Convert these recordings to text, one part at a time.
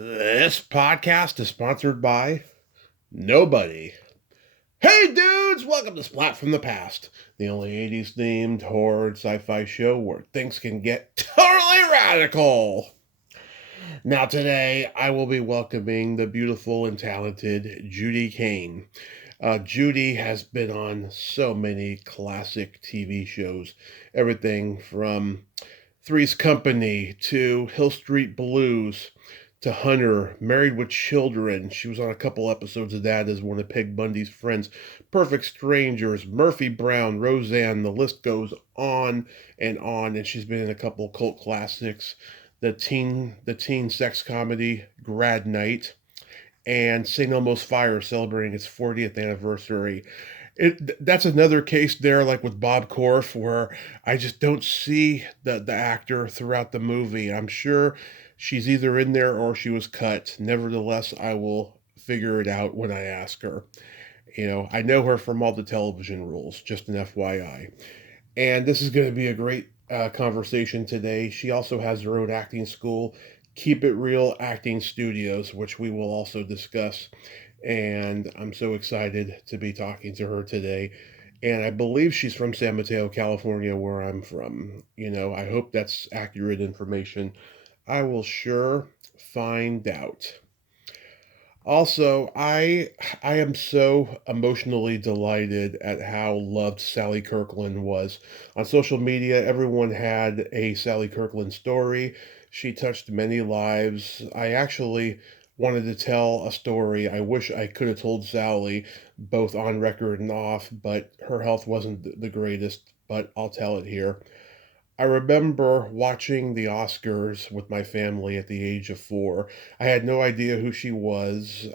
This podcast is sponsored by nobody. Hey dudes, welcome to Splat from the Past, the only 80s themed horror and sci-fi show where things can get totally radical. Now today, I will be welcoming the beautiful and talented Judy Kain. Judy has been on so many classic TV shows, everything from Three's Company to Hill Street Blues to Hunter, Married with Children. She was on a couple episodes of that as one of Peg Bundy's friends. Perfect Strangers, Murphy Brown, Roseanne, the list goes on and on. And she's been in a couple cult classics. The teen sex comedy Grad Night and St. Elmo's Fire celebrating its 40th anniversary. That's another case there, like with Bob Korff, where I just don't see the actor throughout the movie. I'm sure she's either in there or she was cut. Nevertheless, I will figure it out when I ask her. I know her from all the television roles, just an FYI. And this is going to be a great conversation today. She also has her own acting school, Keep It Real Acting Studios, which we will also discuss. And I'm so excited to be talking to her today. And I believe she's from San Mateo, California, where I'm from. I hope that's accurate information. I will sure find out. Also, I am so emotionally delighted at how loved Sally Kirkland was. On social media, everyone had a Sally Kirkland story. She touched many lives. I actually wanted to tell a story I wish I could have told Sally, both on record and off, but her health wasn't the greatest, but I'll tell it here. I remember watching the Oscars with my family at the age of 4. I had no idea who she was.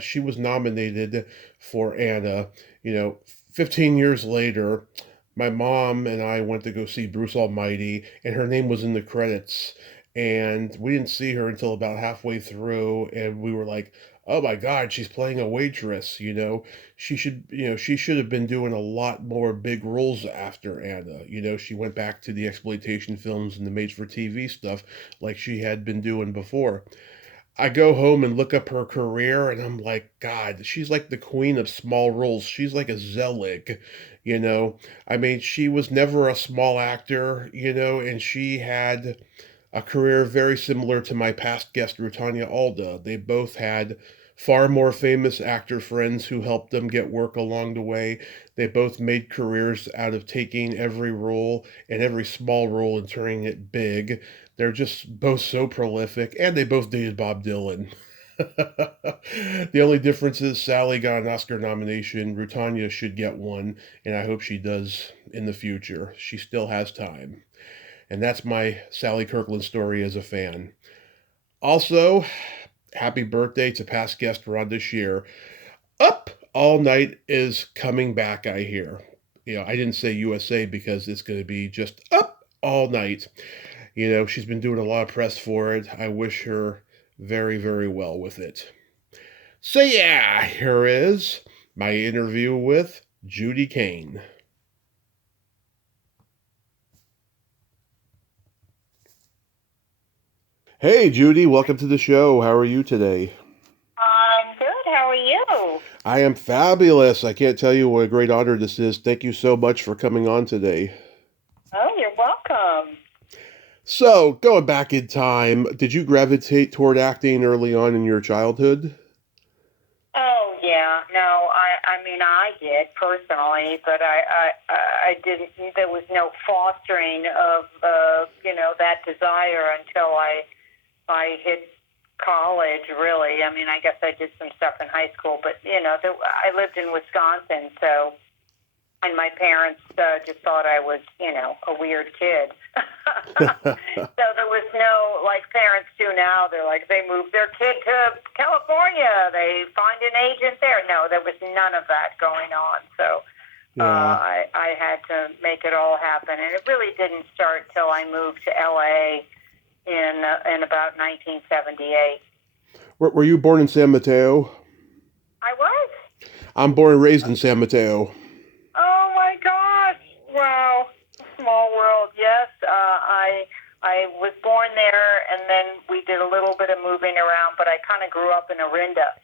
She was nominated for Anna. 15 years later, my mom and I went to go see Bruce Almighty, and her name was in the credits. And we didn't see her until about halfway through, and we were like, "Oh my God, she's playing a waitress." She should have been doing a lot more big roles after Anna. She went back to the exploitation films and the made for TV stuff like she had been doing before. I go home and look up her career and I'm like, God, she's like the queen of small roles. She's like a Zelig, you know. I mean, she was never a small actor, and she had a career very similar to my past guest, Rutanya Alda. They both had far more famous actor friends who helped them get work along the way. They both made careers out of taking every role and every small role and turning it big. They're just both so prolific, and they both dated Bob Dylan. The only difference is Sally got an Oscar nomination. Rutanya should get one, and I hope she does in the future. She still has time. And that's my Sally Kirkland story as a fan. Also, happy birthday to past guest Rhonda Shear. Up All Night is coming back, I hear. I didn't say USA because it's going to be just Up All Night. She's been doing a lot of press for it. I wish her very, very well with it. So, yeah, here is my interview with Judy Kain. Hey, Judy, welcome to the show. How are you today? I'm good. How are you? I am fabulous. I can't tell you what a great honor this is. Thank you so much for coming on today. Oh, you're welcome. So, going back in time, did you gravitate toward acting early on in your childhood? Oh, yeah. No, I mean, I did personally, but I didn't. There was no fostering of, that desire until I hit college. Really, I mean, I guess I did some stuff in high school, but I lived in Wisconsin, so. And my parents just thought I was, a weird kid. So there was no, like parents do now, they're like, they move their kid to California, they find an agent there. No, there was none of that going on. So Yeah. I had to make it all happen. And it really didn't start till I moved to L.A. in about 1978. Were you born in San Mateo? I was. I'm born and raised in San Mateo. Oh my gosh! Wow, small world. Yes, I I was born there, and then we did a little bit of moving around, but I kind of grew up in Orinda.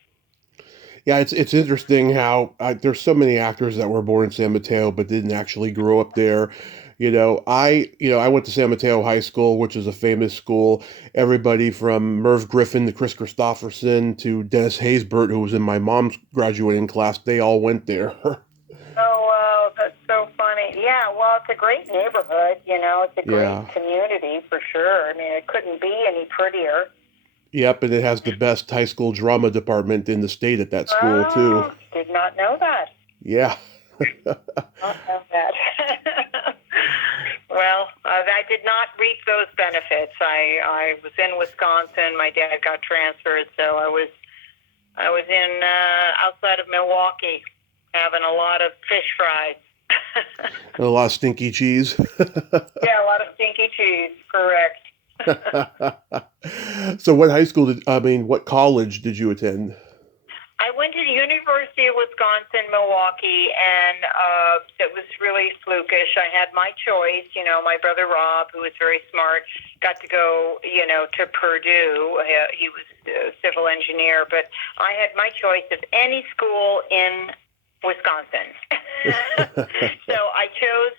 Yeah, it's interesting how there's so many actors that were born in San Mateo but didn't actually grow up there. I went to San Mateo High School, which is a famous school. Everybody from Merv Griffin to Chris Christopherson to Dennis Haysbert, who was in my mom's graduating class, they all went there. Oh, wow, that's so funny. Yeah, well, it's a great neighborhood, it's a great Yeah. community for sure. I mean, it couldn't be any prettier. Yep, and it has the best high school drama department in the state at that school too. Oh, did not know that. Yeah. Not know that. Well, I did not reap those benefits. I was in Wisconsin. My dad got transferred, so I was in outside of Milwaukee, having a lot of fish fries. A lot of stinky cheese. Yeah, a lot of stinky cheese. Correct. So what college did you attend? I went to the University of Wisconsin, Milwaukee, and it was really flukish. I had my choice. My brother Rob, who was very smart, got to go, to Purdue. He was a civil engineer, but I had my choice of any school in Wisconsin. So I chose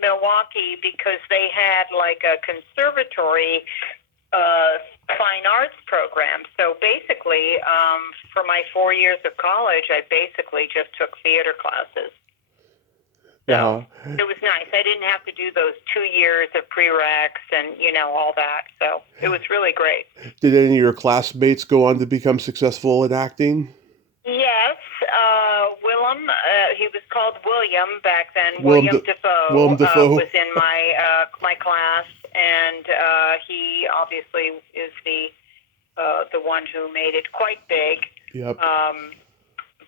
Milwaukee because they had like a conservatory fine arts program. So basically, for my 4 years of college, I basically just took theater classes. So it was nice. I didn't have to do those 2 years of prereqs and, all that. So it was really great. Did any of your classmates go on to become successful in acting? Yes, Willem. He was called William back then. Willem Dafoe was in my class, and he obviously is the one who made it quite big. Yep.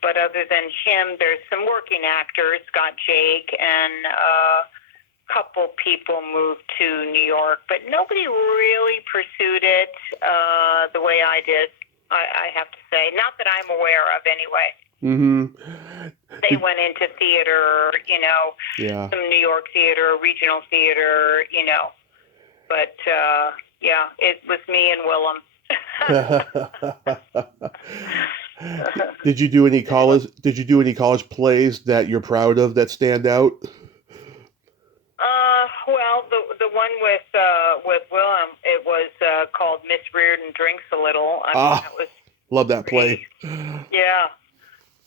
But other than him, there's some working actors. Scott Jake and a couple people moved to New York, but nobody really pursued it the way I did. I have to say, not that I'm aware of anyway. Mm-hmm. They went into theater, Yeah. some New York theater, regional theater, but yeah, it was me and Willem. Did you do any college plays that you're proud of that stand out? Well, the one with Willem, it was called Miss Reardon Drinks a Little. That was love that play. Yeah.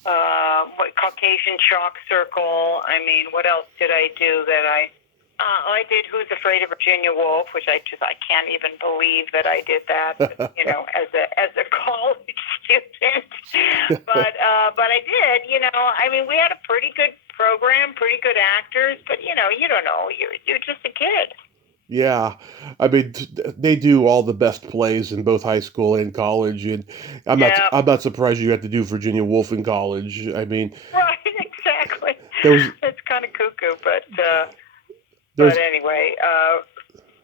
Caucasian Chalk Circle. I mean, what else did I do that I did Who's Afraid of Virginia Woolf, which I can't even believe that I did that, as a college student. But I did, I mean, we had a pretty good program, pretty good actors, but you don't know, you're just a kid. Yeah, I mean they do all the best plays in both high school and college, and I'm not surprised you had to do Virginia Woolf in college. I mean, right, exactly. It's kind of cuckoo, but anyway,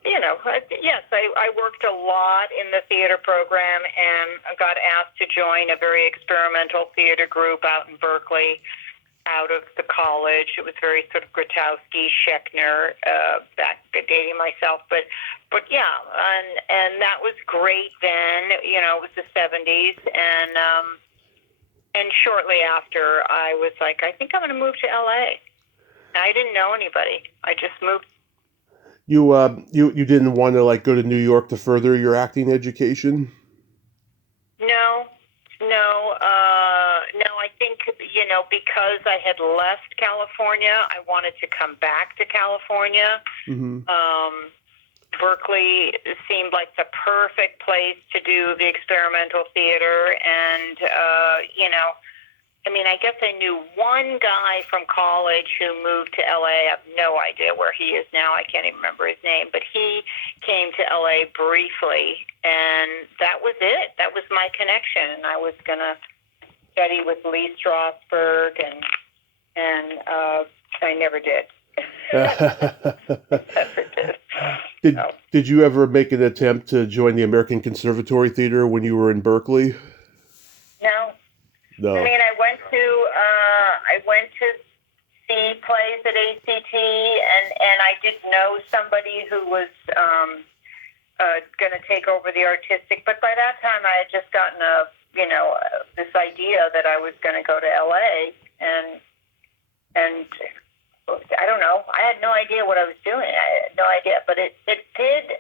yes, I worked a lot in the theater program and got asked to join a very experimental theater group out in Berkeley. Out of the college, it was very sort of Grotowski, Schechner, back dating myself, but yeah, and that was great then. It was the 70s, and shortly after, I was like, I think I'm going to move to LA. I didn't know anybody. I just moved. You didn't want to go to New York to further your acting education? No, I think, because I had left California, I wanted to come back to California. Mm-hmm. Berkeley seemed like the perfect place to do the experimental theater, and, I mean, I guess I knew one guy from college who moved to LA. I have no idea where he is now. I can't even remember his name, but he came to LA briefly, and that was it. That was my connection. I was going to study with Lee Strasberg, and I never did. Did you ever make an attempt to join the American Conservatory Theater when you were in Berkeley? No. I mean, I went to see plays at ACT, and I did know somebody who was going to take over the artistic. But by that time, I had just gotten this idea that I was going to go to LA, and I don't know. I had no idea what I was doing. I had no idea, but it did.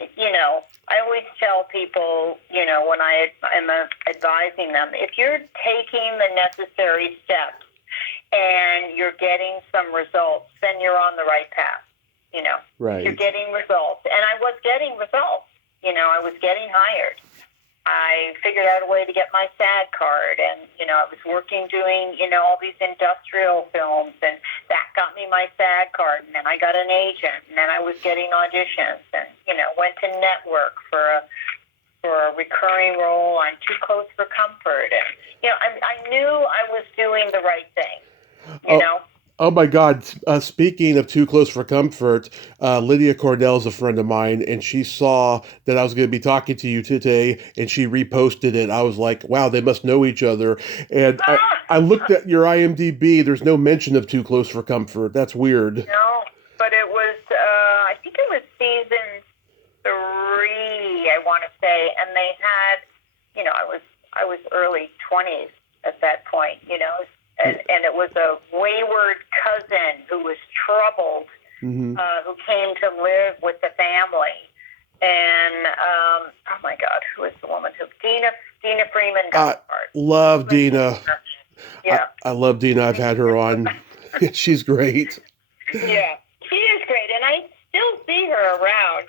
I always tell people, when I am advising them, if you're taking the necessary steps and you're getting some results, then you're on the right path. Right. You're getting results, and I was getting results. I was getting hired. I figured out a way to get my SAG card, and I was working doing all these industrial films, and that got me my SAG card, and then I got an agent, and then I was getting auditions, and went to network for a recurring role on Too Close for Comfort, and I knew I was doing the right thing. You know. Oh my God! Speaking of Too Close for Comfort, Lydia Cordell is a friend of mine, and she saw that I was going to be talking to you today, and she reposted it. I was like, "Wow, they must know each other." And I looked at your IMDb. There's no mention of Too Close for Comfort. That's weird. No, but it was. I think it was season 3. I want to say, and they had. I was early 20s at that point. And it was a wayward cousin who was troubled, mm-hmm. Who came to live with the family. And, oh my God, who is the woman who... Dina Freeman got part. Love Dina. Yeah. I love Dina. I've had her on. She's great. Yeah, she is great. And I still see her around,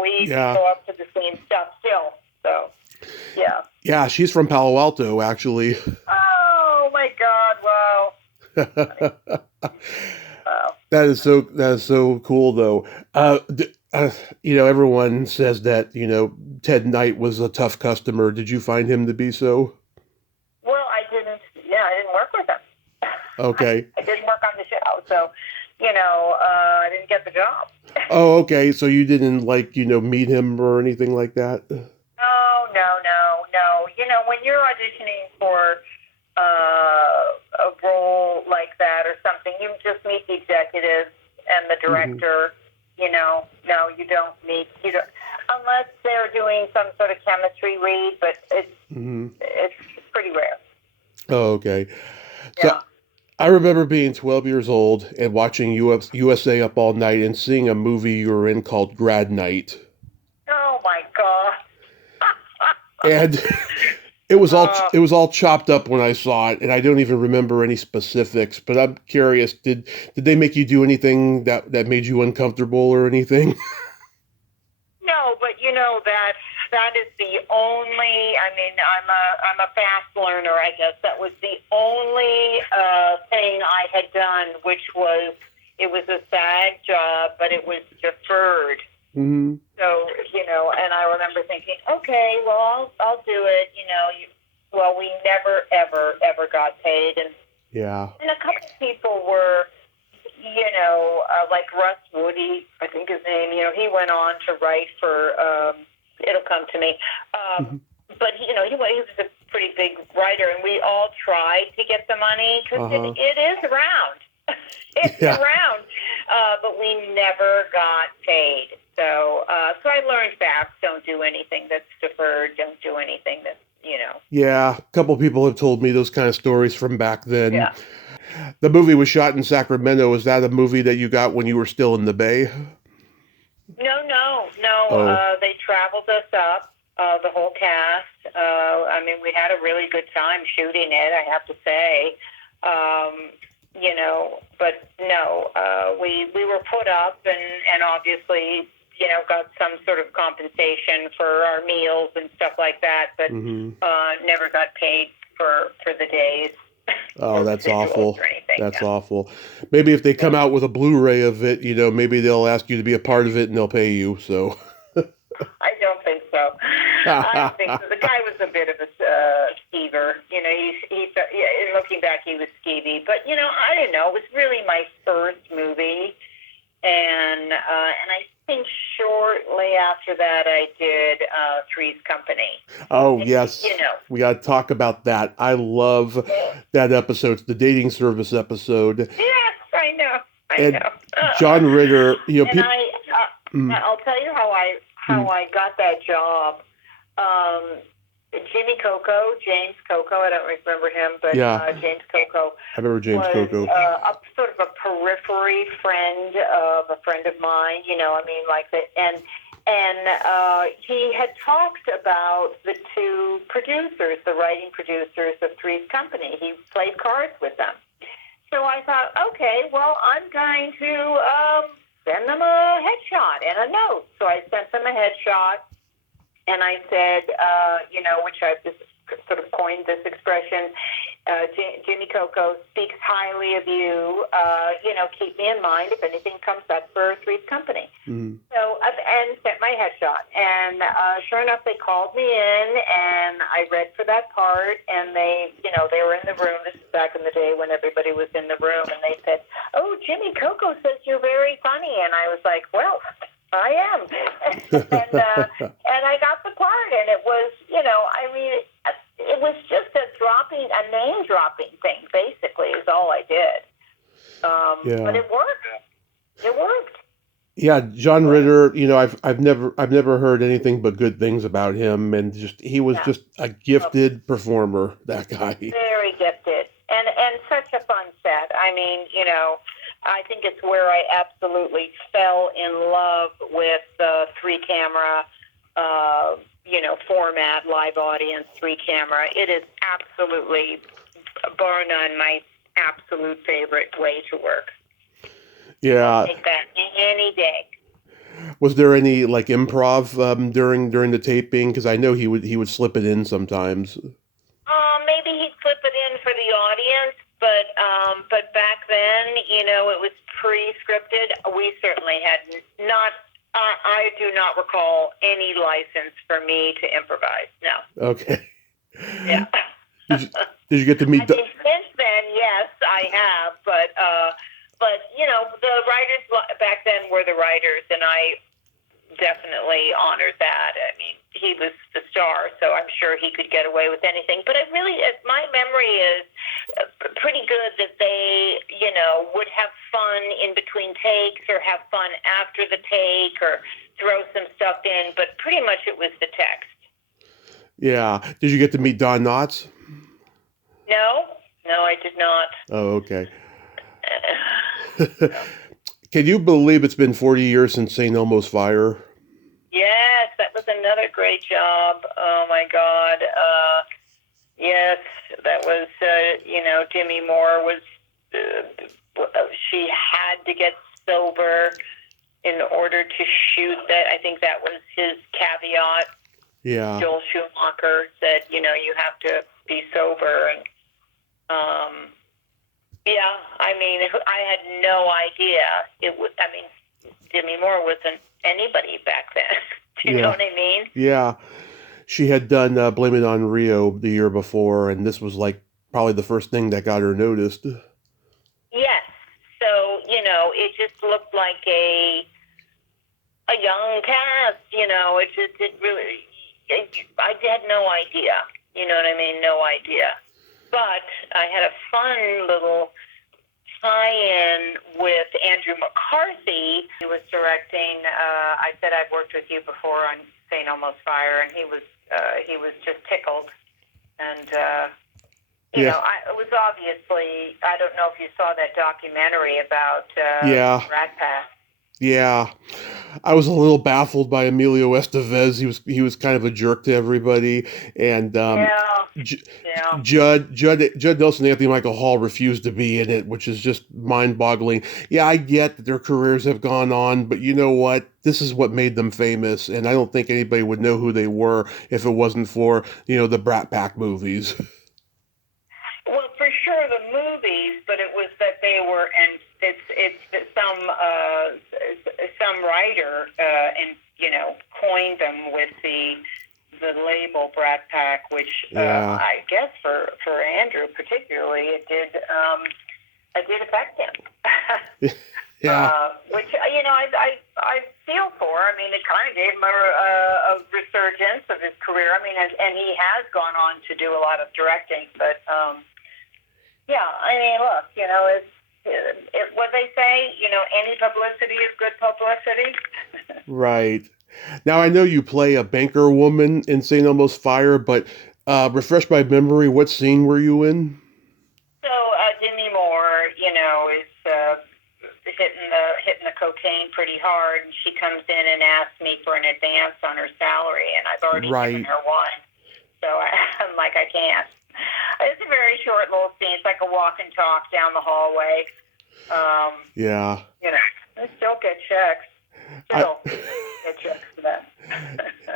We go up to the same stuff still. So, yeah. Yeah, she's from Palo Alto, actually. Oh my God! Wow. Wow. That is so cool, though. Everyone says that Ted Knight was a tough customer. Did you find him to be so? Well, I didn't. Yeah, I didn't work with him. Okay. I didn't work on the show, so I didn't get the job. Oh, okay. So you didn't meet him or anything like that? No. When you're auditioning for a role like that or something, you just meet the executives and the director. Mm-hmm. No, you don't meet. Unless they're doing some sort of chemistry read, but it's pretty rare. Oh, okay. So yeah. I remember being 12 years old and watching USA Up All Night and seeing a movie you were in called Grad Night. Oh my God. And it was all chopped up when I saw it, and I don't even remember any specifics, but I'm curious, did they make you do anything that made you uncomfortable or anything? No, but that is the only, I'm a fast learner, I guess. That was the only thing I had done, which was, it was a SAG job, but it was deferred. Mm-hmm. So, and I remember thinking, okay, well, I'll do it. We never, ever got paid. And yeah. And a couple of people were, like Russ Woody, I think his name, he went on to write for It'll Come to Me. But, he was a pretty big writer, and we all tried to get the money because it is around. It's around. But we never got paid. So I learned fast, don't do anything that's deferred, don't do anything that's, Yeah, a couple people have told me those kind of stories from back then. Yeah. The movie was shot in Sacramento. Is that a movie that you got when you were still in the Bay? No. They traveled us up, the whole cast. We had a really good time shooting it, I have to say. But no, we were put up and obviously, got some sort of compensation for our meals and stuff like that, but never got paid for the days. Oh, that's awful. That's awful. Maybe if they come out with a Blu-ray of it, maybe they'll ask you to be a part of it and they'll pay you. So I don't think so. I don't think so. The guy was a bit of a skeever. In looking back, he was skeevy. But I don't know. It was really my first movie, and I think shortly after that, I did Three's Company. Oh, yes. We got to talk about that. I love that episode. It's the dating service episode. Yes, I know. I know. John Ritter, I'll tell you how how I got that job. James Coco, I don't remember him, but James Coco I remember James was Coco. A sort of a periphery friend of a friend of mine, and he had talked about the two producers, the writing producers of Three's Company. He played cards with them. So I thought, okay, well, I'm going to send them a headshot and a note. So I sent them a headshot. And I said, which I've just sort of coined this expression, Jimmy Coco speaks highly of you. Keep me in mind if anything comes up for Three's Company. Mm. So, and sent my headshot. And sure enough, they called me in, and I read for that part. And they were in the room. This is back in the day when everybody was in the room. And they said, "Oh, Jimmy Coco says you're very funny." And I was like, well, I am. and I got the part, and it was, it was just a name-dropping thing, basically, is all I did. But it worked. It worked. Yeah, John Ritter, I've never heard anything but good things about him, and he was just a gifted performer, that guy. Very gifted, and such a fun set. I mean, I think it's where I absolutely fell in love with the 3-camera, format, live audience, 3-camera. It is absolutely, bar none, my absolute favorite way to work. Yeah. I'll take that any day. Was there any improv during the taping? Because I know he would slip it in sometimes. Maybe he'd slip it in for the audience. But back then, it was pre-scripted. We certainly had not. I do not recall any license for me to improvise. No. Okay. Yeah. Did you get to meet? Since then, yes, I have. But the writers back then were the writers, and I definitely honored that. I mean, he was the star, so I'm sure he could get away with anything. But my memory is pretty good that they, would have fun in between takes or have fun after the take or throw some stuff in, but pretty much it was the text. Yeah. Did you get to meet Don Knotts? No, I did not. Oh, okay. Can you believe it's been 40 years since St. Elmo's Fire? Yes, that was another great job. Oh, my God. Yes, that was, Demi Moore was, she had to get sober in order to shoot that. I think that was his caveat. Yeah. Joel Schumacher said, you have to be sober. And, yeah, I mean, I had no idea. Demi Moore wasn't anybody back then. Do you know what I mean? Yeah. She had done Blame It on Rio the year before, and this was probably the first thing that got her noticed. Yes. So, it just looked like a young cast, it really, I had no idea. You know what I mean? No idea. But I had a fun little tie-in with Andrew McCarthy. He was directing, I said I've worked with you before on St. Elmo's Fire, and he was just tickled. And, it was obviously, I don't know if you saw that documentary about Rat Pack. Yeah, I was a little baffled by Emilio Estevez. He was kind of a jerk to everybody, and Judd Nelson, Anthony Michael Hall refused to be in it, which is just mind-boggling. Yeah, I get that their careers have gone on, but you know what? This is what made them famous, and I don't think anybody would know who they were if it wasn't for the Brat Pack movies. Well, for sure the movies, but it was that they were, and it's some writer coined them with the label Brat Pack, which I guess for Andrew particularly it did affect him. Yeah. Which I feel for. I mean, it kind of gave him a resurgence of his career. I mean, and he has gone on to do a lot of directing, but look, it's what they say, any publicity is good publicity. Right. Now I know you play a banker woman in St. Elmo's Fire, but refresh my memory. What scene were you in? So Demi Moore, is hitting the cocaine pretty hard, and she comes in and asks me for an advance on her salary, and I've already given Right. her one. So I'm like, I can't. It's a very short little scene. It's like a walk and talk down the hallway. Yeah. I still get checks. I, Still get checks for that.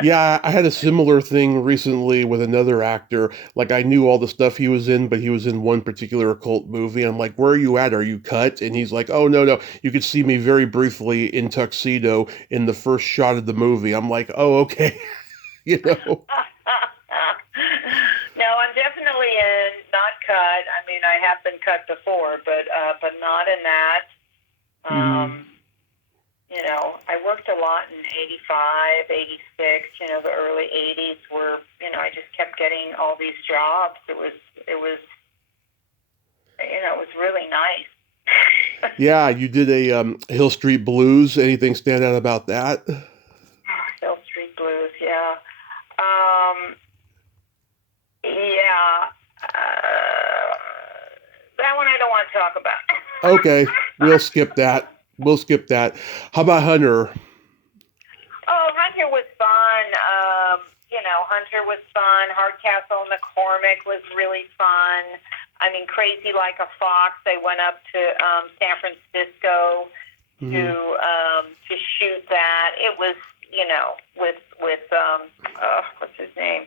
yeah, I had a similar thing recently with another actor. Like I knew all the stuff he was in, but he was in one particular cult movie. I'm like, where are you at? Are you cut? And he's like, oh no, no. You could see me very briefly in tuxedo in the first shot of the movie. I'm like, oh, okay. you know. No, I'm definitely in, not cut. I mean, I have been cut before, but not in that. Mhm. I worked a lot in 85, 86, the early 80s where, I just kept getting all these jobs. It was really nice. Yeah, you did a Hill Street Blues. Anything stand out about that? Hill Street Blues, yeah. Um, yeah. That one I don't want to talk about. Okay, we'll skip that. We'll skip that. How about Hunter? Oh, Hunter was fun. Hunter was fun. Hardcastle and McCormick was really fun. I mean, Crazy Like a Fox. They went up to San Francisco Mhm. to shoot that. It was, with what's his name?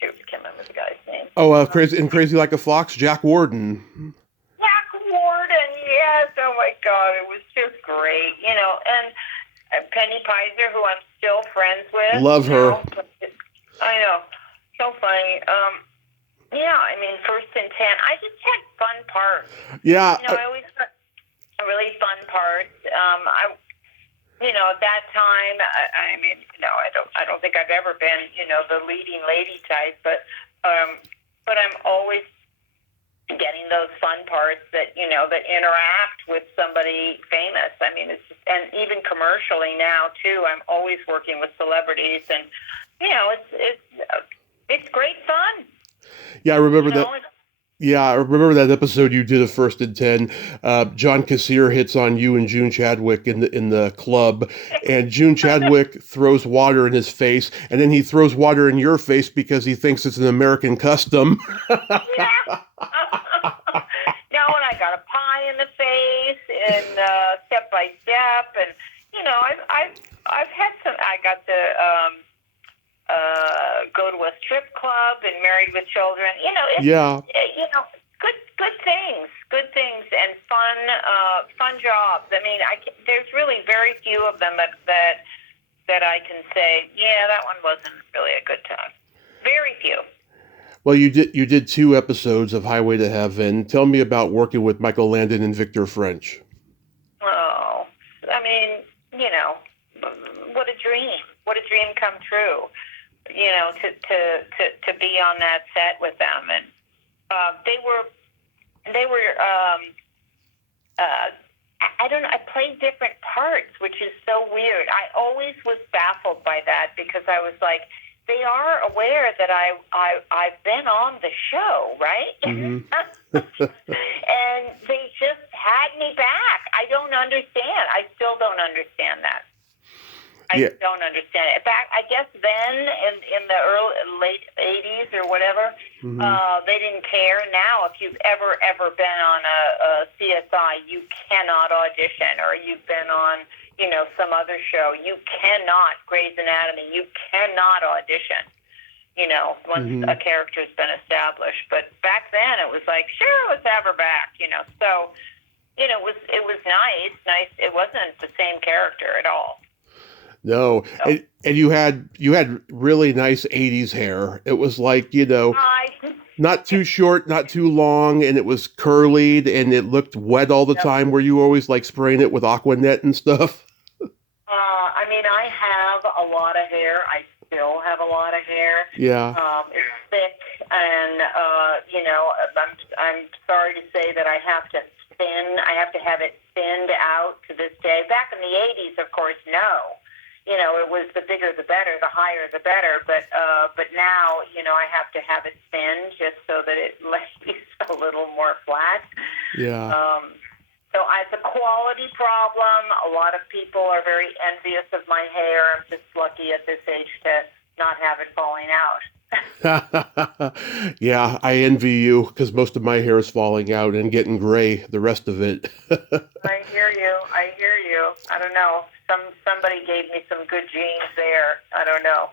Shoot, I can't remember the guy's name. Oh, Crazy Like a Fox, Jack Warden. Jack Warden, yes. Oh my God, it was just great. And Penny Peiser, who I'm still friends with. Love her. I know, so funny. Yeah, I mean, First and 10. I just had fun parts. Yeah. I always had really fun parts. At that time, I mean, I don't think I've ever been, the leading lady type, but I'm always getting those fun parts that that interact with somebody famous. I mean, and even commercially now too. I'm always working with celebrities, and it's great fun. Yeah, I remember that. Yeah, I remember that episode you did of First and 10. John Kassir hits on you and June Chadwick in the club, and June Chadwick throws water in his face, and then he throws water in your face because he thinks it's an American custom. Yeah. No, and I got a pie in the face, and Step by Step, and I've had some. I got to go to a strip club and Married with Children. Yeah. Good things, and fun jobs. I mean, there's really very few of them that I can say, yeah, that one wasn't really a good time. Very few. Well, you did 2 episodes of Highway to Heaven. Tell me about working with Michael Landon and Victor French. Oh, I mean, what a dream! What a dream come true! To be on that set with them, and they were. I don't know. I played different parts, which is so weird. I always was baffled by that because I was like, they are aware that I've been on the show, right? Mm-hmm. And they just had me back. I don't understand. I still don't understand that. I don't understand it. Back, I guess then in the late 80s or whatever, Mm-hmm. They didn't care. Now, if you've ever been on a CSI, you cannot audition, or you've been on some other show, you cannot, Grey's Anatomy, you cannot audition. Once Mm-hmm. a character's been established. But back then, it was like, sure, let's have her back. So it was nice. It wasn't the same character at all. No, and you had really nice 80s hair. It was like, not too short, not too long, and it was curlied, and it looked wet all the time. Were you always like spraying it with Aquanet and stuff? I mean, I have a lot of hair. I still have a lot of hair. Yeah. It's thick, and I'm sorry to say that I have to have it thinned out to this day. Back in the 80s, of course, no. higher the better. But now, I have to have it thin just so that it lays a little more flat. Yeah. So it's a quality problem. A lot of people are very envious of my hair. I'm just lucky at this age to not have it falling out. Yeah, I envy you because most of my hair is falling out and getting gray, the rest of it. I hear you. I don't know. Somebody gave me some good genes there. I don't know.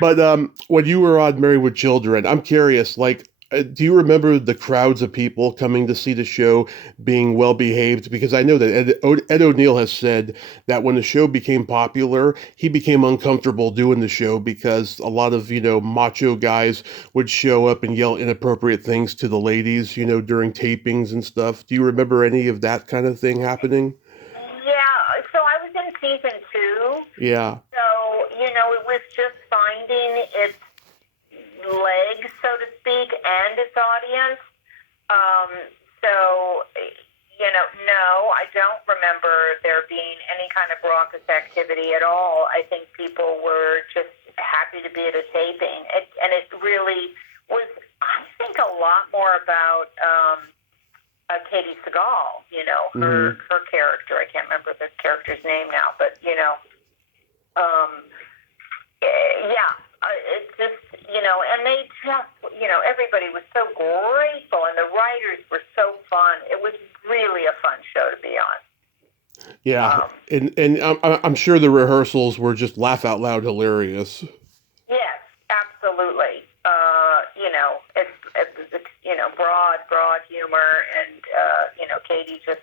But when you were on Married with Children, I'm curious, like, do you remember the crowds of people coming to see the show being well behaved? Because I know that Ed O'Neill has said that when the show became popular, he became uncomfortable doing the show because a lot of, macho guys would show up and yell inappropriate things to the ladies, during tapings and stuff. Do you remember any of that kind of thing happening? Yeah. So I was in season 2. Yeah. So, it was just finding its legs, so to speak, and its audience. No, I don't remember there being any kind of raucous activity at all. I think people were just happy to be at a taping. And it really was, I think, a lot more about Katie Seagal, her character. I can't remember the character's name now, but, it's just, and they just, everybody was so grateful, and the writers were so fun. It was really a fun show to be on. Yeah, and I'm sure the rehearsals were just laugh out loud hilarious. Yes, absolutely. It's broad humor, and Katie just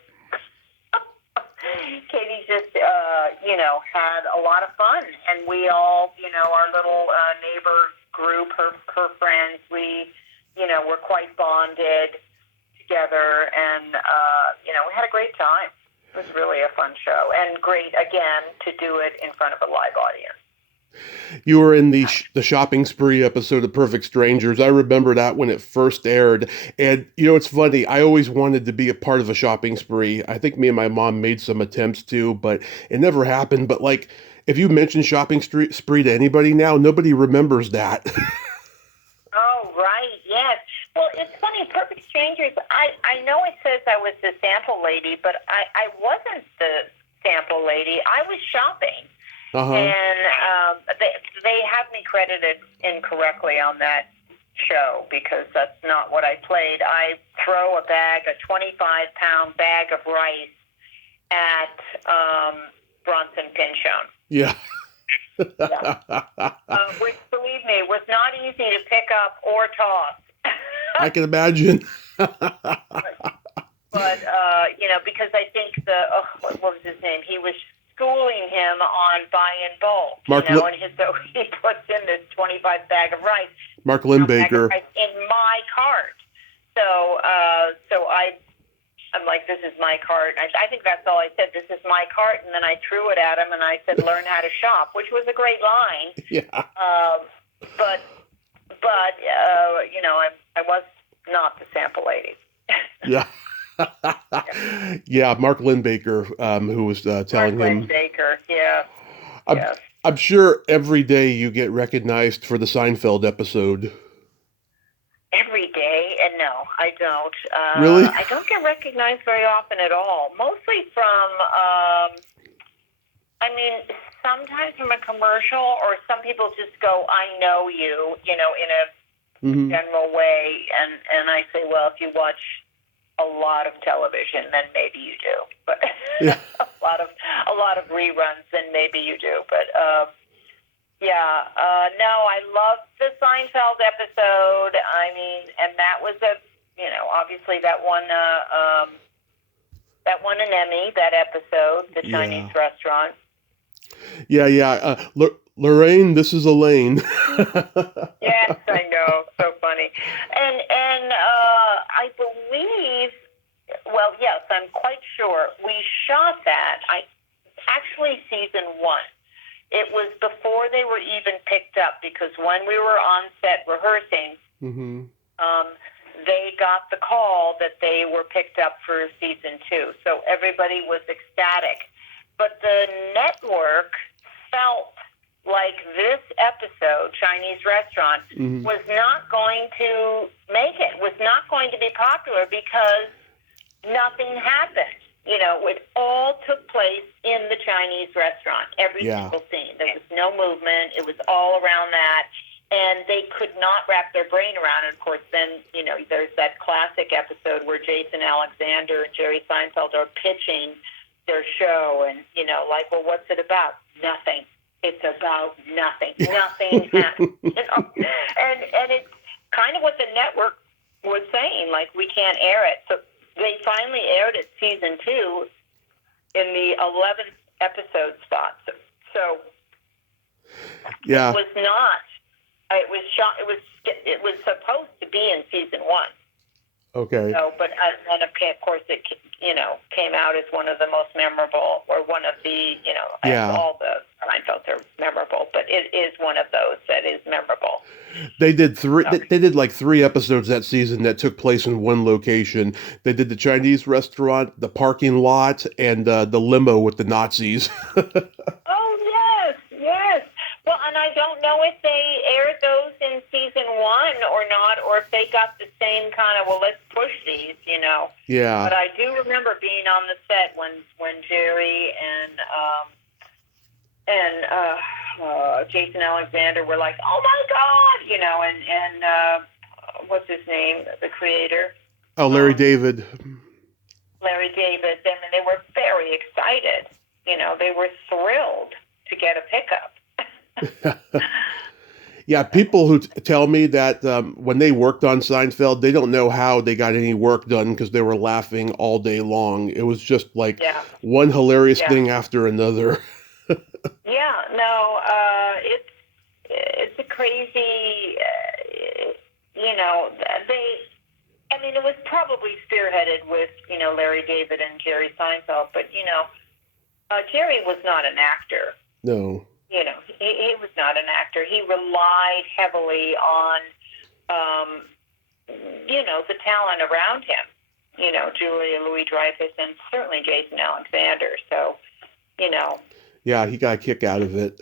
had a lot of fun, and we all, our little neighbor group, her friends, we, were quite bonded together, and we had a great time. It was really a fun show, and great again to do it in front of a live audience. You were in the Shopping Spree episode of Perfect Strangers. I remember that when it first aired. And, it's funny. I always wanted to be a part of a shopping spree. I think me and my mom made some attempts to, but it never happened. But, like, if you mention shopping spree to anybody now, nobody remembers that. Oh, right. Yes. Well, it's funny. Perfect Strangers, I know it says I was the sample lady, but I wasn't the sample lady. I was shopping. Uh-huh. And they have me credited incorrectly on that show because that's not what I played. I throw a 25-pound bag of rice at Bronson Pinchot. Yeah. Which, believe me, was not easy to pick up or toss. I can imagine. But, because I think what was his name? He was schooling him on buy in bulk, and so he puts in this 25 bag of rice. Mark Lindbaker. In my cart. So I'm like, this is my cart. I think that's all I said. This is my cart, and then I threw it at him, and I said, learn how to shop, which was a great line. Yeah. But I was not the sample lady. Yeah. Yeah, Mark Lindbaker, who was telling him. Mark Lindbaker, yeah. I'm sure every day you get recognized for the Seinfeld episode. Every day? And no, I don't. Really? I don't get recognized very often at all. Mostly from, sometimes from a commercial, or some people just go, I know you, in a general way. And I say, well, if you watch a lot of television, then maybe you do. But yeah. a lot of reruns, then maybe you do. But no, I love the Seinfeld episode. And that was obviously that won an Emmy. That episode, the Chinese restaurant. Yeah. Lorraine, this is Elaine. Yes, I know. So funny. And I believe, well, yes, I'm quite sure we shot that. Actually, season 1. It was before they were even picked up, because when we were on set rehearsing, they got the call that they were picked up for season 2. So everybody was ecstatic. But the network felt like this episode, Chinese Restaurant, was not going to make it, was not going to be popular because nothing happened. You know, it all took place in the Chinese restaurant, every single scene. There was no movement. It was all around that. And they could not wrap their brain around it. Of course, then, you know, there's that classic episode where Jason Alexander and Jerry Seinfeld are pitching their show. And, you know, like, well, what's it about? Nothing. It's about nothing. Nothing happened. You know? And it's kind of what the network was saying, like, we can't air it. So they finally aired it season 2 in the 11th episode spot. So it was not. It was shot. It was supposed to be in season 1. Okay. So, but and of course it, you know, came out as one of the most memorable, or one of the, you know, all the Seinfelds are memorable, but it is one of those that is memorable. They did They did like 3 episodes that season that took place in one location. They did the Chinese restaurant, the parking lot, and the limo with the Nazis. Oh yes, yes. Well, and I don't know if they aired those in season 1 or not, or if they got the same kind of, well, let's push these, you know. Yeah. But I do remember being on the set when Jerry and Jason Alexander were like, oh my God, you know, and what's his name, the creator? Oh, Larry David. Larry David. And they were very excited. You know, they were thrilled to get a pickup. Yeah, people who tell me that when they worked on Seinfeld, they don't know how they got any work done because they were laughing all day long. It was just like one hilarious thing after another. Yeah, no, it's a crazy, you know, I mean, it was probably spearheaded with, you know, Larry David and Jerry Seinfeld, but, you know, Jerry was not an actor. No. You know, he was not an actor. He relied heavily on, you know, the talent around him. You know, Julia Louis-Dreyfus and certainly Jason Alexander. So, you know. Yeah, he got a kick out of it.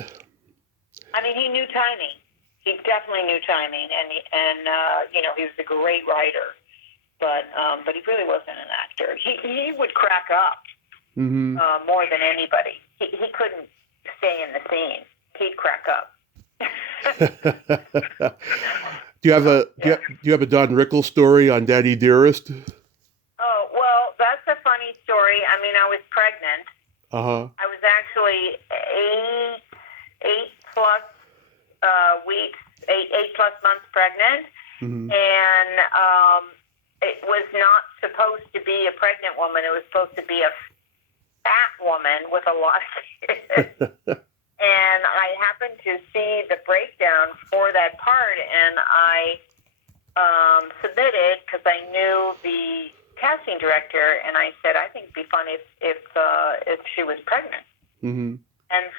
I mean, he knew timing. He definitely knew timing, and you know, he was a great writer. But he really wasn't an actor. He would crack up more than anybody. He couldn't stay in the scene. He'd crack up. Do you have a Don Rickles story on Daddy Dearest? Oh, well, that's a funny story. I mean, I was pregnant. I was actually eight plus months pregnant, and it was not supposed to be a pregnant woman. It was supposed to be a fat woman with a lot of kids. And I happened to see the breakdown for that part, and I submitted because I knew the casting director, and I said, I think it'd be fun if she was pregnant. And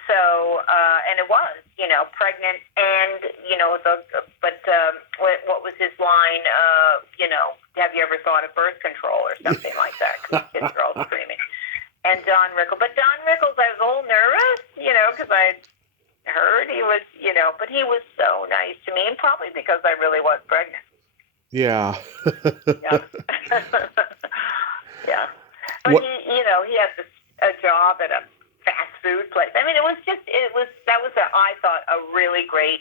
so, and it was, you know, pregnant, and, you know, what was his line, you know, have you ever thought of birth control or something like that? Because kids are all screaming. And Don Rickles. But Don Rickles, I was a little nervous, you know, because I heard he was, you know, but he was so nice to me, and probably because I really was pregnant. Yeah. Yeah. But he, you know, he had a job at a fast food place. I mean, that was I thought, a really great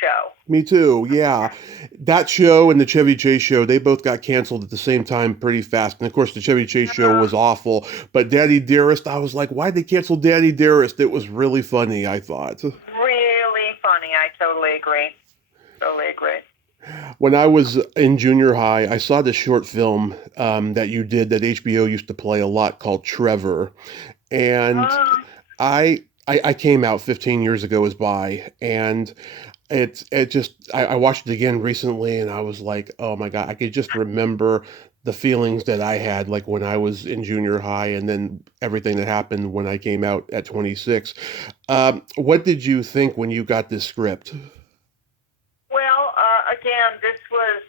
show. Me too, yeah. That show and the Chevy Chase show, they both got canceled at the same time pretty fast. And of course, the Chevy Chase show was awful. But Daddy Dearest, I was like, why'd they cancel Daddy Dearest? It was really funny, I thought. Really funny. I totally agree. When I was in junior high, I saw this short film that you did that HBO used to play a lot called Trevor. And I came out 15 years ago as bi, and I watched it again recently, and I was like, oh my God, I could just remember the feelings that I had like when I was in junior high, and then everything that happened when I came out at 26. What did you think when you got this script? Well, again, this was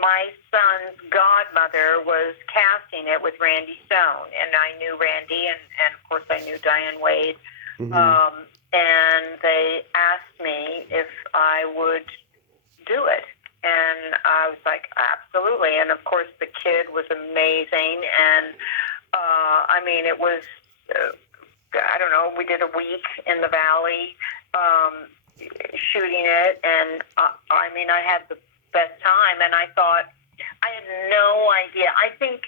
my son's godmother was casting it with Randy Stone, and I knew Randy, and of course I knew Diane Wade. Mm-hmm. And they asked me if I would do it. And I was like, absolutely. And of course, the kid was amazing. And it was, I don't know, we did a week in the valley shooting it. And I had the best time. And I thought, I had no idea. I think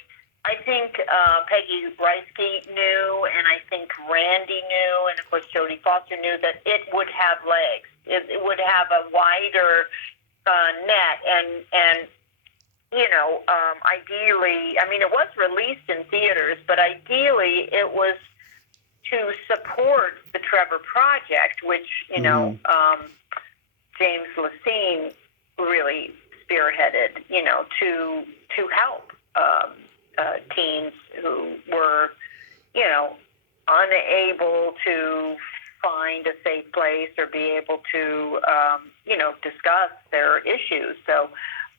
Peggy Reisky knew, and I think Randy knew, and of course Jodie Foster knew that it would have legs. It would have a wider net, and ideally, it was released in theaters, but ideally it was to support the Trevor Project, which James Lacine really spearheaded. To help teens who were, unable to find a safe place or be able to, discuss their issues. So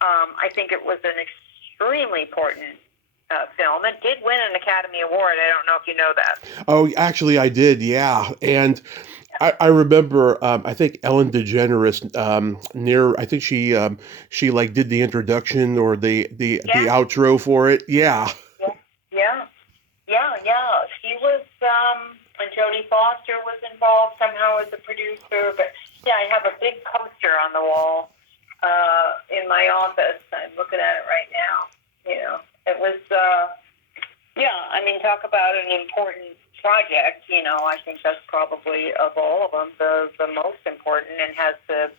I think it was an extremely important film. It did win an Academy Award. I don't know if you know that. Oh, actually, I did, yeah. And I remember, I think Ellen DeGeneres, I think she like did the introduction or the outro for it. Yeah. Yeah. She was, and Jodie Foster was involved somehow as a producer. But yeah, I have a big poster on the wall in my office. I'm looking at it right now. It was, talk about an important project. I think that's probably of all of them the most important and has the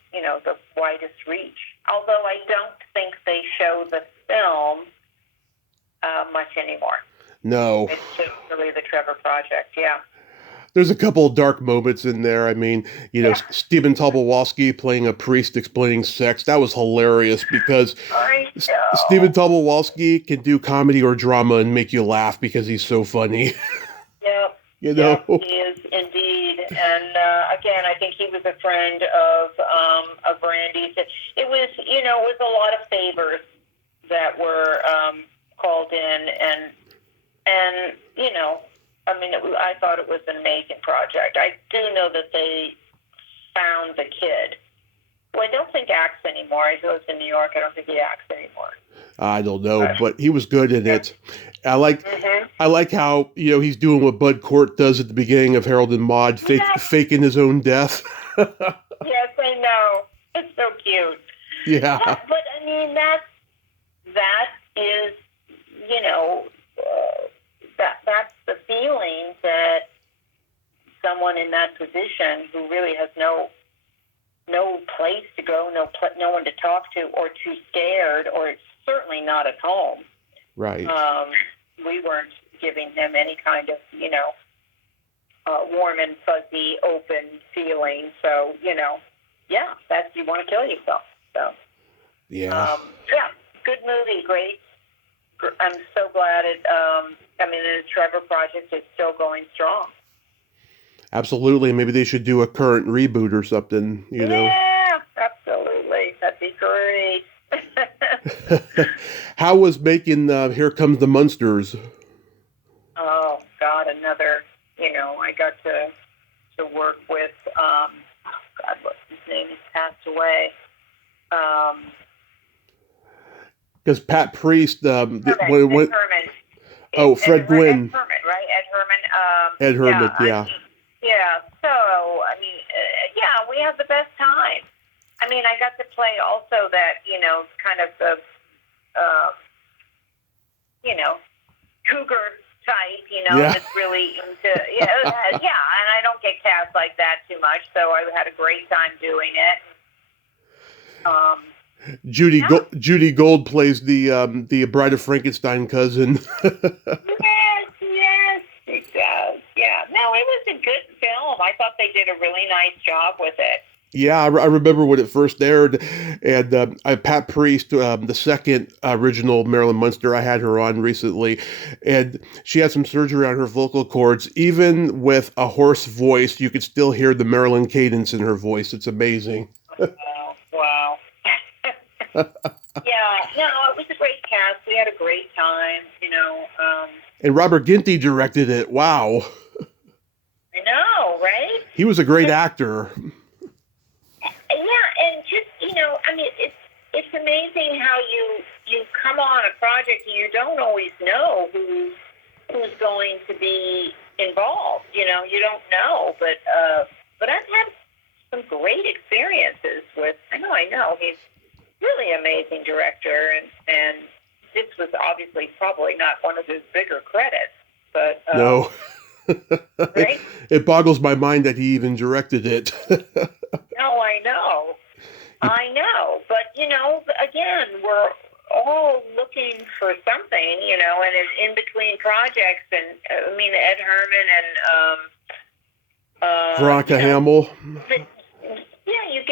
widest reach. Although I don't think they show the film much anymore. No. It's just really the Trevor Project, yeah. There's a couple of dark moments in there. Stephen Tobolowsky playing a priest explaining sex. That was hilarious because Stephen Tobolowsky can do comedy or drama and make you laugh because he's so funny. Yep. He is indeed. And again, I think he was a friend of Randy's. It was, a lot of favors that were called in, and I thought it was an amazing project. I do know that they found the kid, who I don't think acts anymore. He lives in New York. I don't think he acts anymore. I don't know, but he was good in it. I like how he's doing what Bud Cort does at the beginning of Harold and Maude, faking his own death. Yes, I know. It's so cute. Yeah. But that is that's the feeling that someone in that position who really has no place to go, no one to talk to, or too scared, or certainly not at home. Right. We weren't giving him any kind of, warm and fuzzy, open feeling. So, that's, you want to kill yourself. So, yeah. Good movie, great. I'm so glad the Trevor Project is still going strong. Absolutely. Maybe they should do a current reboot or something, Yeah, absolutely. That'd be great. How was making Here Comes the Munsters? Oh, God, another, I got to work with, what's his name? He's passed away. Because Pat Priest, Herman. Fred Gwynn. Ed Herman, right? Ed Herman. Ed Herman, yeah. So, we had the best time. I got to play also that, kind of the, cougar type, that's really into, and I don't get cast like that too much, so I had a great time doing it. Judy Gold plays the Bride of Frankenstein cousin. Yes, it does. Yeah. No, it was a good film. I thought they did a really nice job with it. Yeah, I remember when it first aired, and Pat Priest, the second original Marilyn Munster, I had her on recently, and she had some surgery on her vocal cords. Even with a hoarse voice, you could still hear the Marilyn cadence in her voice. It's amazing. Wow. It was a great cast. We had a great time, And Robert Ginty directed it. Wow. I know, right? He was a great actor. Yeah, and just, I mean, it's amazing how you come on a project and you don't always know who's going to be involved. You don't know, but I've had some great experiences with. I know he's really amazing director, and this was obviously probably not one of his bigger credits, but No. right? It boggles my mind that he even directed it. No, I know, but again, we're all looking for something, and in between projects, and I mean Ed Herman and Veronica Hamill. Yeah, you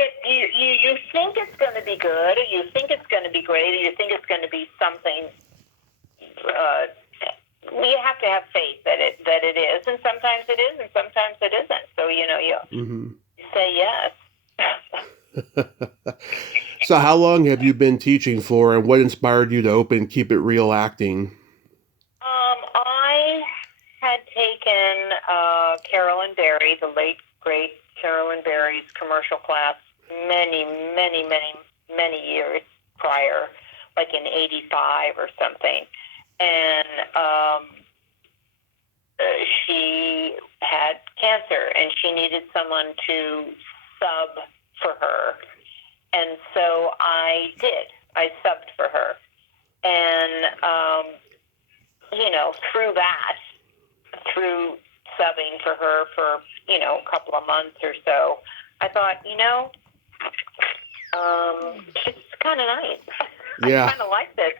think it's going to be good, or you think it's going to be great, or you think it's going to be something. You have to have faith that it is, and sometimes it is, and sometimes it isn't. So you say yes. So how long have you been teaching for, and what inspired you to open Keep It Real Acting? I had taken Carolyn Berry, the late great Carolyn Berry's commercial class many, many, many, many years prior, like in '85 or something, and she had cancer, and she needed someone to sub for her. And so I did. I subbed for her. And, through subbing for her for, a couple of months or so, I thought, it's kind of nice. Yeah. I kind of like this.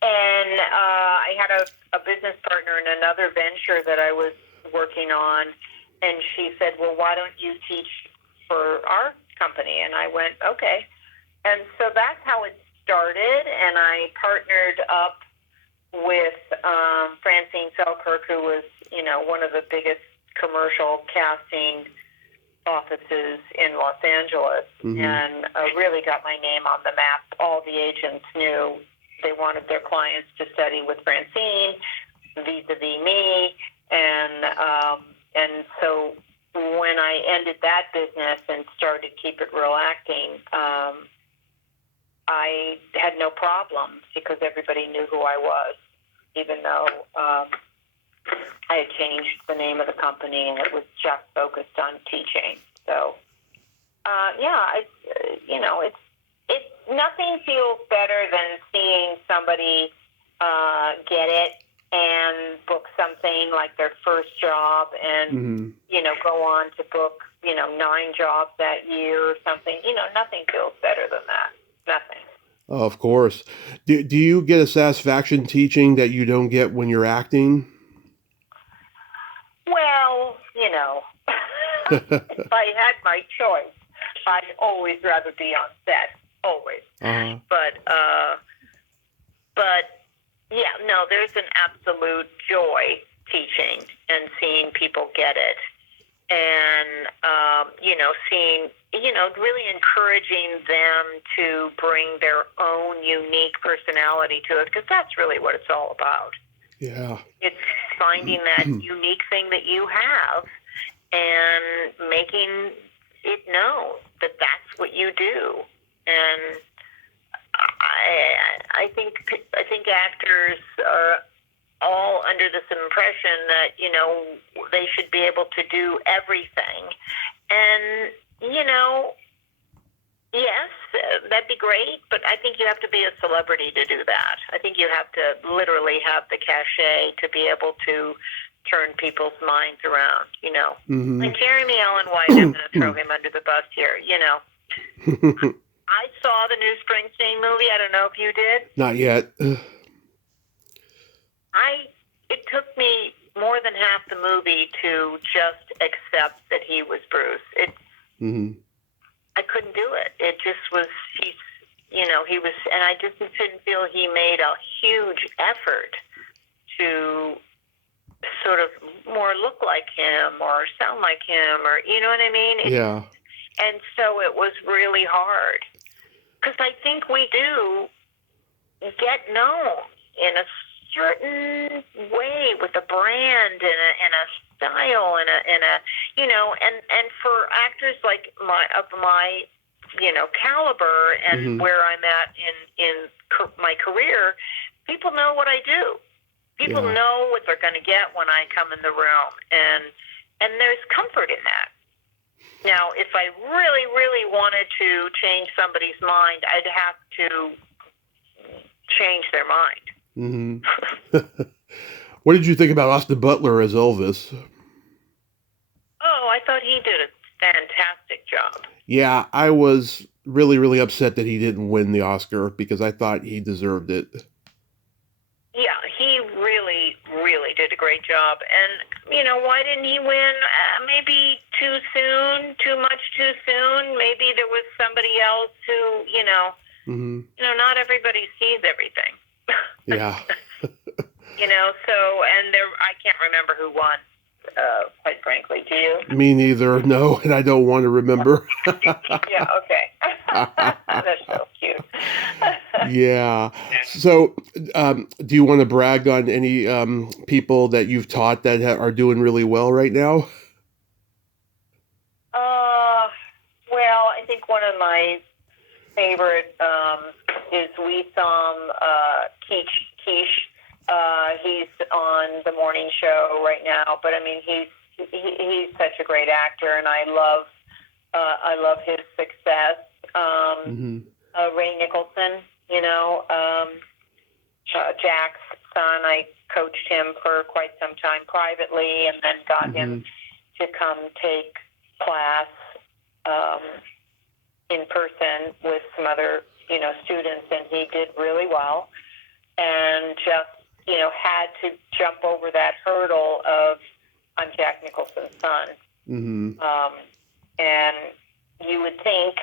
And I had a business partner in another venture that I was working on, and she said, well, why don't you teach for our company? And I went, okay. And so that's how it started, and I partnered up with Francine Selkirk, who was, one of the biggest commercial casting offices in Los Angeles, and really got my name on the map. All the agents knew they wanted their clients to study with Francine vis-a-vis me, and so when I ended that business and started Keep It Real Acting, I had no problems because everybody knew who I was, even though I had changed the name of the company and it was just focused on teaching. So, it's nothing feels better than seeing somebody get it and book something like their first job and, go on to book, 9 jobs that year or something. Nothing feels better than that. Nothing. Oh, of course. Do you get a satisfaction teaching that you don't get when you're acting? Well, if I had my choice, I'd always rather be on set. Always. Uh-huh. But yeah, no, there's an absolute joy teaching and seeing people get it. And, seeing, really encouraging them to bring their own unique personality to it, because that's really what it's all about. Yeah. It's finding that unique thing that you have and making it known that that's what you do. And I think actors are all under this impression that, they should be able to do everything. And, yes, that'd be great, but I think you have to be a celebrity to do that. I think you have to literally have the cachet to be able to turn people's minds around, Like Jeremy Allen White, I'm going to throw him under the bus here, I saw the new Springsteen movie. I don't know if you did. Not yet. It took me more than half the movie to just accept that he was Bruce. I couldn't do it. It just was, he was, and I just didn't feel he made a huge effort to sort of more look like him or sound like him, or, you know what I mean? Yeah. And so it was really hard. Because I think we do get known in a certain way with a brand and a style and a and for actors like my caliber and where I'm at in my career, people know what I do. People know what they're going to get when I come in the room, and there's comfort in that. Now, if I really, really wanted to change somebody's mind, I'd have to change their mind. Mm-hmm. What did you think about Austin Butler as Elvis? Oh, I thought he did a fantastic job. Yeah, I was really, really upset that he didn't win the Oscar because I thought he deserved it. Yeah, he really, really did a great job. And, why didn't he win? Maybe too soon, too much too soon. Maybe there was somebody else who, not everybody sees everything. Yeah. And I can't remember who won, quite frankly. Do you? Me neither, no, and I don't want to remember. Yeah, okay. That's so cute. Yeah. So, do you want to brag on any people that you've taught that are doing really well right now? Well, I think one of my favorite is Wissam Keish. He's on the morning show right now, but I mean he's such a great actor, and I love his success. Ray Nicholson, Jack's son. I coached him for quite some time privately, and then got him to come take class in person with some other, students, and he did really well. And just, had to jump over that hurdle of I'm Jack Nicholson's son. And you would think,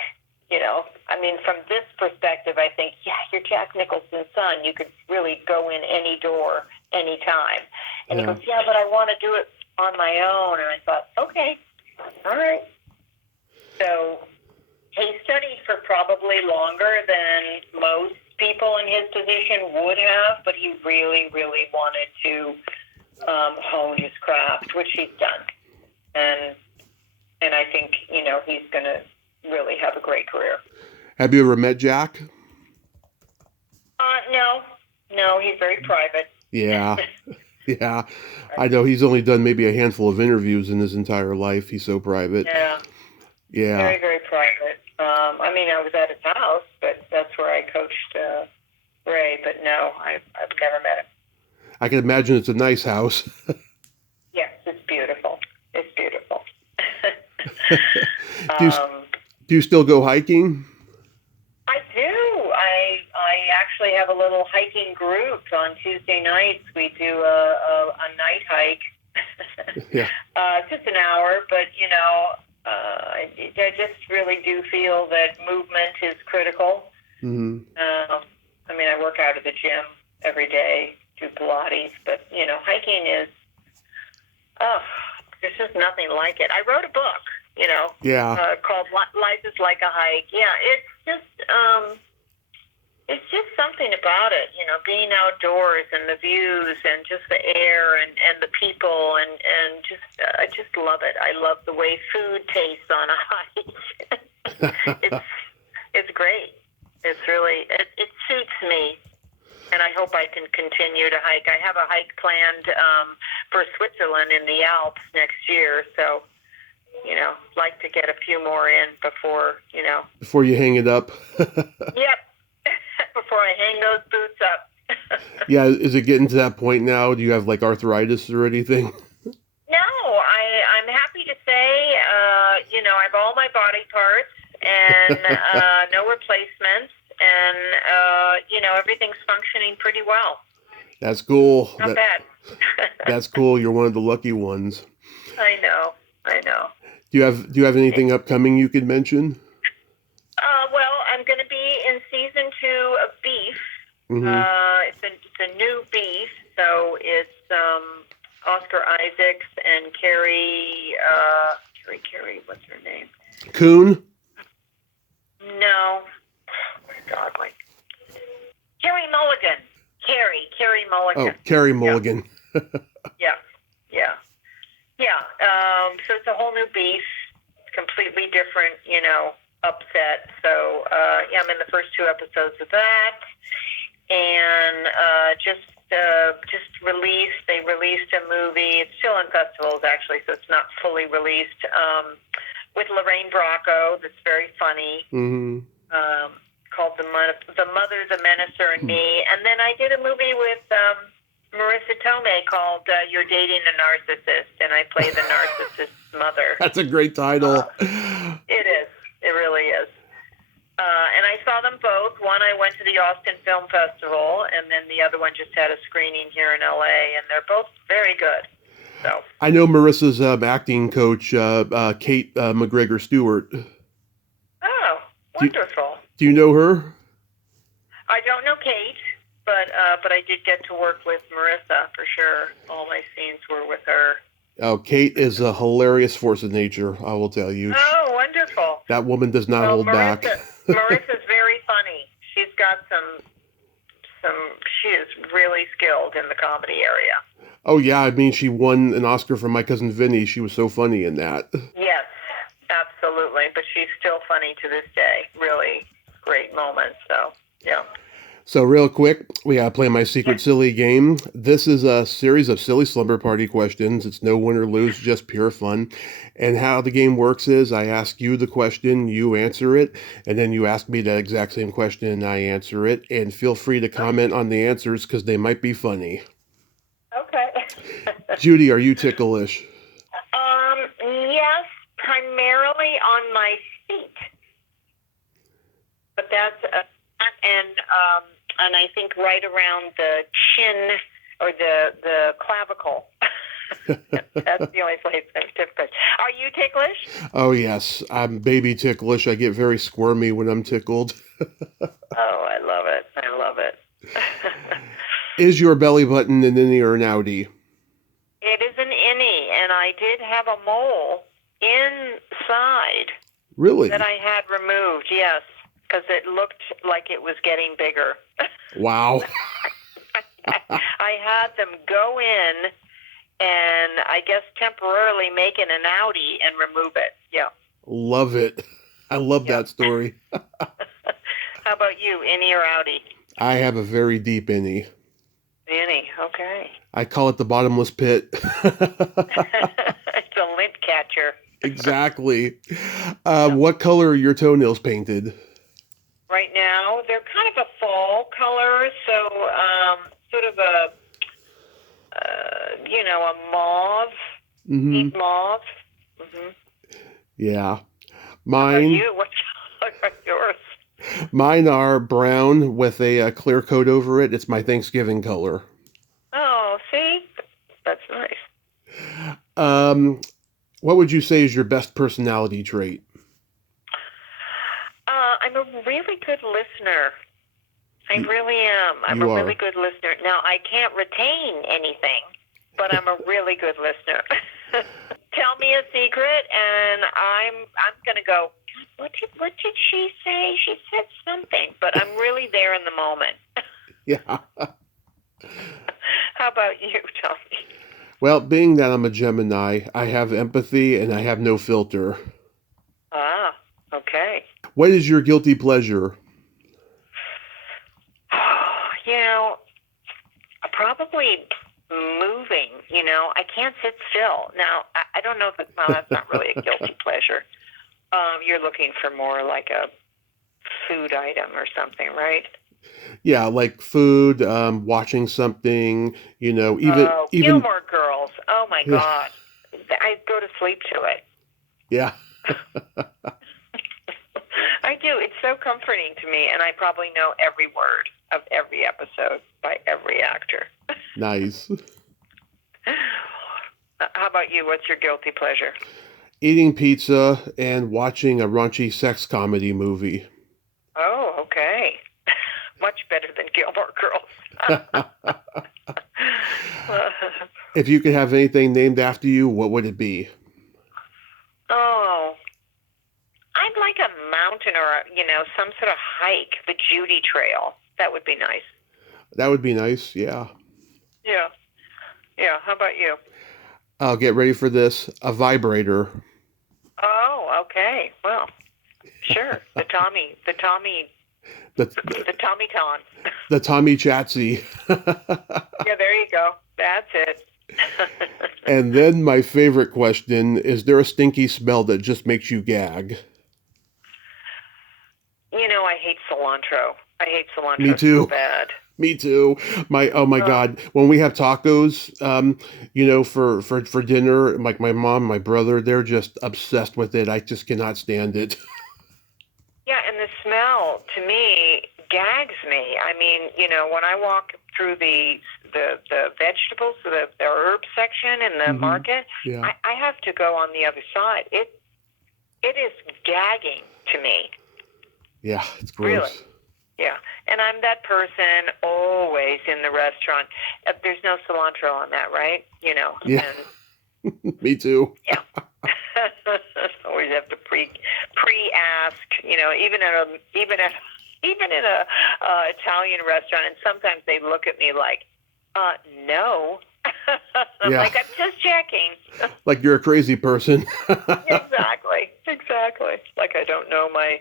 from this perspective, I think, yeah, you're Jack Nicholson's son. You could really go in any door, anytime. And he goes, yeah, but I want to do it on my own. And I thought, okay, all right. So he studied for probably longer than most people in his position would have, but he really, really wanted to hone his craft, which he's done. And I think, he's going to really have a great career. Have you ever met Jack? No, he's very private. Yeah. Yeah. I know he's only done maybe a handful of interviews in his entire life. He's so private. Yeah. Yeah. Very, very private. I was at his house, but that's where I coached Ray, but no, I've never met him. I can imagine it's a nice house. Yes, it's beautiful. It's beautiful. Do you still go hiking? I do. I actually have a little hiking group on Tuesday nights. We do a night hike. Yeah. It's just an hour, but I just really do feel that movement is critical. I work out at the gym every day, do Pilates, but hiking is there's just nothing like it. I wrote a book, called Life is Like a Hike. Yeah, it's just something about it, being outdoors and the views and just the air and the people and just I just love it. I love the way food tastes on a hike. It's great. It's really it suits me, and I hope I can continue to hike. I have a hike planned for Switzerland in the Alps next year, so like to get a few more in before Before you hang it up. Yep. Before I hang those boots up. Yeah, is it getting to that point now? Do you have like arthritis or anything? No, I'm happy to say, I have all my body parts and no replacements, and everything's functioning pretty well. That's cool. Not bad. That's cool. You're one of the lucky ones. I know. Do you have anything upcoming you could mention? Well, I'm going to be in season 2 of Beef. It's a new Beef, so it's Oscar Isaacs and Carrie, what's her name? Coon? No. Oh my God, Carrie Mulligan. Carrie Mulligan. Oh, Carrie Mulligan. Yeah. Yeah. So it's a whole new beast, completely different, upset. So yeah, I'm in the first 2 episodes of that, and just released. They released a movie. It's still in festivals actually, so it's not fully released. With Lorraine Bracco, that's very funny. Mm-hmm. Called the Mother, the Menacer, and Me. And then I did a movie with Marissa Tomei called You're Dating a Narcissist, and I play the narcissist's mother. That's a great title. It is. It really is. And I saw them both. One I went to the Austin Film Festival, and then the other one just had a screening here in LA, and they're both very good. So I know Marissa's acting coach, Kate McGregor Stewart. Oh, wonderful. Do you know her? I don't know Kate, but I did get to work with Marissa for sure. All my scenes were with her. Oh, Kate is a hilarious force of nature, I will tell you. Oh, wonderful. That woman does not hold back. Marissa's very funny. She's got she is really skilled in the comedy area. Oh, yeah. I mean, she won an Oscar for My Cousin Vinny. She was so funny in that. Yes, absolutely. But she's still funny to this day. Really great moments. So, yeah. So real quick, we gotta play my secret silly game. This is a series of silly slumber party questions. It's no win or lose, just pure fun. And how the game works is I ask you the question, you answer it, and then you ask me the exact same question and I answer it. And feel free to comment on the answers because they might be funny. Okay. Judy, are you ticklish? Yes, primarily on my feet. But that's and I think right around the chin or the clavicle. That's the only place I'm ticklish. Are you ticklish? Oh, yes. I'm baby ticklish. I get very squirmy when I'm tickled. Oh, I love it. I love it. Is your belly button an innie or an outie? It is an innie, and I did have a mole inside. Really? That I had removed, yes, because it looked like it was getting bigger. Wow. I had them go in and I guess temporarily make it an outie and remove it. Yeah. Love it. I love that story. How about you, innie or outie? I have a very deep innie. Innie, okay. I call it the bottomless pit. It's a lint catcher. Exactly. What color are your toenails painted? Right now, they're kind of a fall color, so sort of a mauve, deep mauve. Mm-hmm. Yeah. How about Mine. you? What color are yours? Mine are brown with a clear coat over it. It's my Thanksgiving color. Oh, see? That's nice. What would you say is your best personality trait? I'm a really good listener. I really am. I'm You a are. really good listener. Now, I can't retain anything, but I'm a really good listener. Tell me a secret, and I'm going to go, what did she say? She said something, but I'm really there in the moment. Yeah. How about you, Tony? Well, being that I'm a Gemini, I have empathy and I have no filter. Ah, okay. What is your guilty pleasure? Probably moving. I can't sit still. Now, I don't know if that's not really a guilty pleasure. You're looking for more like a food item or something, right? Yeah, like food, watching something, even Gilmore Girls. Oh my Yeah. God. I go to sleep to it. Yeah. I do. It's so comforting to me, and I probably know every word of every episode by every actor. Nice. How about you? What's your guilty pleasure? Eating pizza and watching a raunchy sex comedy movie. Oh, okay. Much better than Gilmore Girls. If you could have anything named after you, what would it be? Oh, I'd like a mountain or, some sort of hike, the Judy Trail. That would be nice. That would be nice, yeah. Yeah. Yeah, how about you? I'll get ready for this. A vibrator. Oh, okay. Well, sure. The The Tommy Ton. the Tommy Chatsy. Yeah, there you go. That's it. And then my favorite question, is there a stinky smell that just makes you gag? I hate cilantro. I hate Me cilantro so too. bad. Me too. Oh my Oh, God. When we have tacos, for dinner, like my mom, my brother, they're just obsessed with it. I just cannot stand it. yeah, and the smell to me gags me. I mean, when I walk through the vegetables, the herb section in the Hmm. market, Yeah. I have to go on the other side. It is gagging to me, Yeah, it's really. gross. Yeah, and I'm that person always in the restaurant. If there's no cilantro on that, right? Yeah, And me too. yeah, always have to pre ask. Even in a Italian restaurant, and sometimes they look at me like, no. I'm Yeah, like, I'm just checking. like you're a crazy person. Exactly. Like I don't know my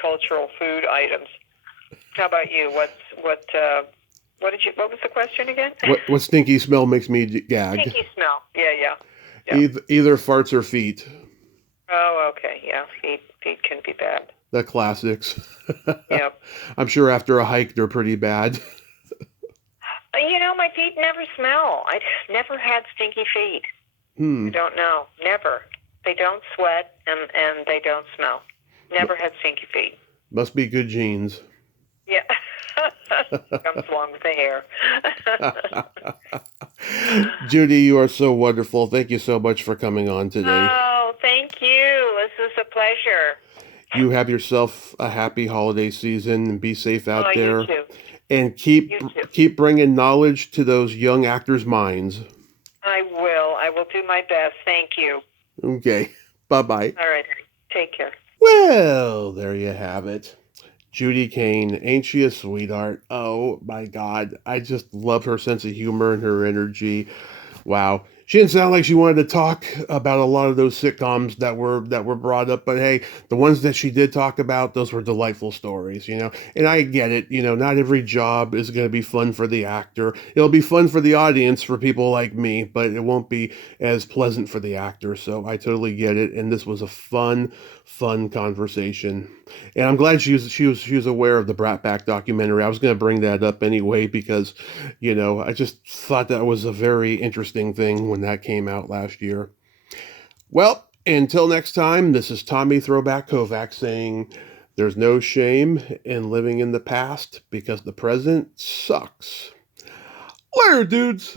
cultural food items. How about you? What was the question again? What stinky smell makes me gag? Stinky smell. Yeah. Either farts or feet. Oh, okay. Yeah, feet can be bad. The classics. Yep. I'm sure after a hike they're pretty bad. My feet never smell. I never had stinky feet. I Hmm. don't know. Never. They don't sweat and they don't smell. Never had stinky feet. Must be good genes. Yeah. Comes along with the hair. Judy, you are so wonderful. Thank you so much for coming on today. Oh, thank you. This is a pleasure. You have yourself a happy holiday season and be safe Oh, out you there. too. And You too. keep bringing knowledge to those young actors' minds. I will. I will do my best. Thank you. Okay. Bye-bye. All right. Take care. Well, there you have it. Judy Kain, ain't she a sweetheart? Oh my God. I just love her sense of humor and her energy. Wow. She didn't sound like she wanted to talk about a lot of those sitcoms that were brought up, but hey, the ones that she did talk about, those were delightful stories. And I get it, not every job is going to be fun for the actor. It'll be fun for the audience for people like me, but it won't be as pleasant for the actor. So I totally get it, and this was a fun conversation. And I'm glad she was aware of the Brat Pack documentary. I was going to bring that up anyway because I just thought that was a very interesting thing when that came out last year. Well, until next time, this is Tommy Throwback Kovac saying there's no shame in living in the past because the present sucks. Later, dudes!